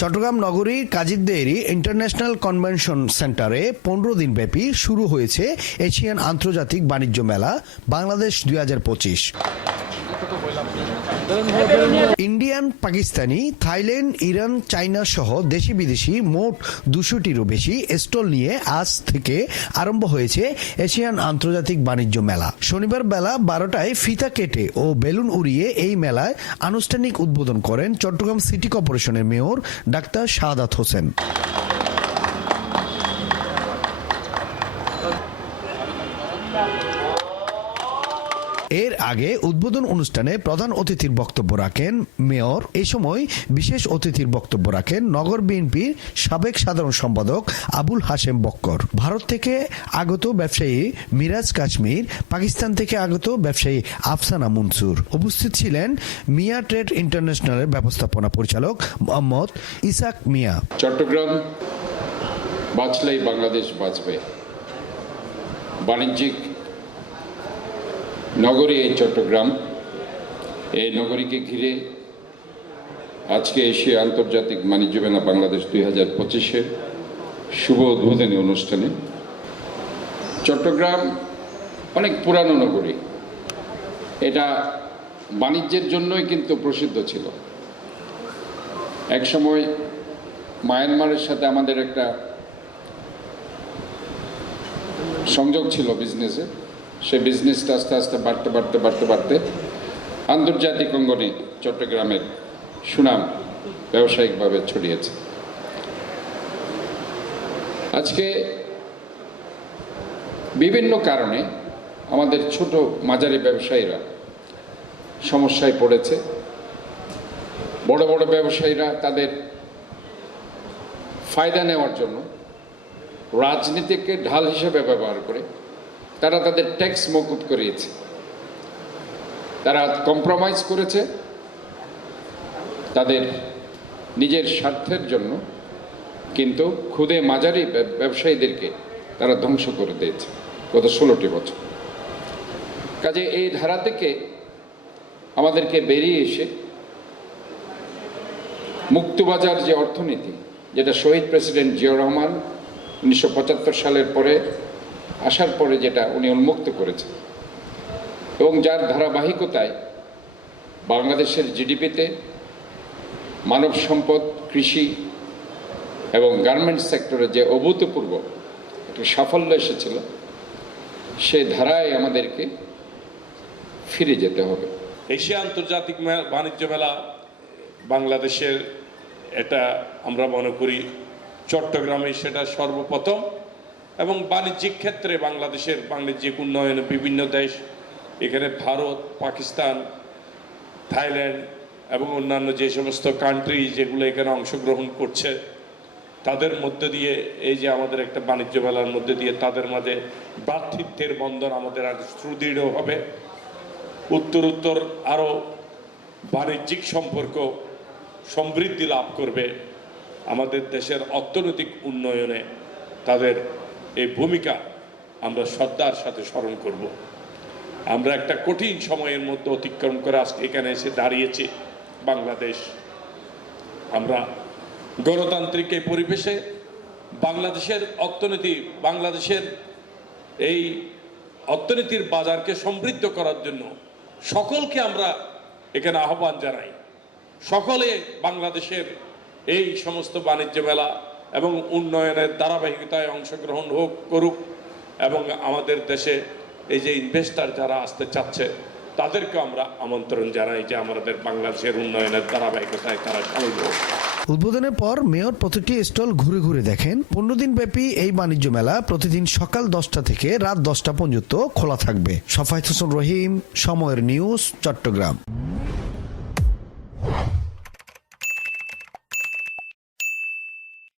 চট্টগ্রাম নগরীর কাজীদেরি international convention সেন্টারে 15 দিন ব্যাপী শুরু হয়েছে এশিয়ান আন্তর্জাতিক বাণিজ্য মেলা Bangladesh 2025। Indian, Pakistani, Thailand, Iran, China সহ দেশি বিদেশি মোট 200টিরও বেশি স্টল নিয়ে আজ থেকে আরম্ভ হয়েছে এশিয়ান আন্তর্জাতিক বাণিজ্য মেলা। শনিবার বেলা 12টায় ফিতা কেটে ও বেলুন উড়িয়ে এই মেলায় আনুষ্ঠানিক উদ্বোধন করেন চট্টগ্রাম সিটি কর্পোরেশনের মেয়র ডাক্তার শাহাদাত হোসেন। এর আগে উদ্বোধন অনুষ্ঠানে প্রধান অতিথির বক্তব্য রাখেন মেয়র। এই সময় বিশেষ অতিথির বক্তব্য রাখেন নগর বিএনপির সাবেক সাধারণ সম্পাদক আবুল হাশেম বক্কর, ভারত থেকে আগত ব্যবসায়ী মিরাজ কাশ্মীর, পাকিস্তান থেকে আগত ব্যবসায়ী আফসানা মনসুর। উপস্থিত ছিলেন মিয়া ট্রেড ইন্টারন্যাশনালের ব্যবস্থাপনা পরিচালক মোহাম্মদ ইসাক মিয়া। চট্টগ্রাম বাঁচলেই বাংলাদেশ বাঁচবে, বাণিজ্যিক নগরী এই চট্টগ্রাম। এই নগরীকে ঘিরে আজকে এশিয়া আন্তর্জাতিক বাণিজ্য মেলা বাংলাদেশ 2025-এর শুভ উদ্বোধনী অনুষ্ঠানে। চট্টগ্রাম অনেক পুরানো নগরী, এটা বাণিজ্যের জন্যই কিন্তু প্রসিদ্ধ ছিল। একসময় মায়ানমারের সাথে আমাদের একটা সংযোগ ছিল বিজনেসে, সে বিজনেসটা আস্তে আস্তে বাড়তে আন্তর্জাতিক অঙ্গনে চট্টগ্রামের সুনাম ব্যবসায়িকভাবে ছড়িয়েছে। আজকে বিভিন্ন কারণে আমাদের ছোট মাঝারি ব্যবসায়ীরা সমস্যায় পড়েছে। বড় বড় ব্যবসায়ীরা তাদের ফায়দা নেওয়ার জন্য রাজনীতিকে ঢাল হিসেবে ব্যবহার করে তারা তাদের ট্যাক্স মকুব করিয়েছে, তারা কম্প্রোমাইজ করেছে তাদের নিজের স্বার্থের জন্য, কিন্তু খুদে মাঝারি ব্যবসায়ীদেরকে তারা ধ্বংস করে দিয়েছে গত 16টি বছর। কাজে এই ধারা থেকে আমাদেরকে বেরিয়ে এসে মুক্তবাজার যে অর্থনীতি, যেটা শহীদ প্রেসিডেন্ট জিয়াউর রহমান 1975 সালের পরে আসার পরে যেটা উনি উন্মুক্ত করেছেন এবং যার ধারাবাহিকতায় বাংলাদেশের জিডিপিতে মানব সম্পদ, কৃষি এবং গার্মেন্টস সেক্টরে যে অভূতপূর্ব একটা সাফল্য এসেছিল, সে ধারায় আমাদেরকে ফিরে যেতে হবে। এশিয়া আন্তর্জাতিক বাণিজ্য মেলা বাংলাদেশের, এটা আমরা মনে করি চট্টগ্রামে সেটা সর্বপ্রথম, এবং বাণিজ্যিক ক্ষেত্রে বাংলাদেশের বাণিজ্যিক উন্নয়নে বিভিন্ন দেশ, এখানে ভারত, পাকিস্তান, থাইল্যান্ড এবং অন্যান্য যে সমস্ত কান্ট্রি যেগুলো এখানে অংশগ্রহণ করছে, তাদের মধ্যে দিয়ে এই যে আমাদের একটা বাণিজ্য মেলার মধ্যে দিয়ে তাদের মাঝে ভ্রাতৃত্বের বন্ধন আমাদের আরো সুদৃঢ় হবে। উত্তরোত্তর আরও বাণিজ্যিক সম্পর্ক সমৃদ্ধি লাভ করবে। আমাদের দেশের অর্থনৈতিক উন্নয়নে তাদের এই ভূমিকা আমরা শ্রদ্ধার সাথে স্মরণ করব। আমরা একটা কঠিন সময়ের মধ্যে অতিক্রম করে আজকে এখানে এসে দাঁড়িয়েছি বাংলাদেশ। আমরা গণতান্ত্রিক এই পরিবেশে বাংলাদেশের অর্থনীতি, বাংলাদেশের এই অর্থনীতির বাজারকে সমৃদ্ধ করার জন্য সকলকে আমরা এখানে আহ্বান জানাই। সকলে বাংলাদেশের এই সমস্ত বাণিজ্য মেলা এবং উন্নয়নের ধারাবাহিকতায় অংশগ্রহণ করুক, এবং আমাদের দেশে এই যে ইনভেস্টার যারা আসতে চাচ্ছে তাদেরকে আমরা আমন্ত্রণ জানাই যে আমাদের বাংলাদেশের উন্নয়নের ধারাবাহিকতায় তারা সামিল হোক। উদ্বোধনের পর মেয়র প্রতিটি স্টল ঘুরে ঘুরে দেখেন। 15 দিন ব্যাপী এই বাণিজ্য মেলা প্রতিদিন সকাল 10টা থেকে রাত 10টা পর্যন্ত খোলা থাকবে। সাফায়েত হোসেন রহিম, সময়ের নিউজ, চট্টগ্রাম।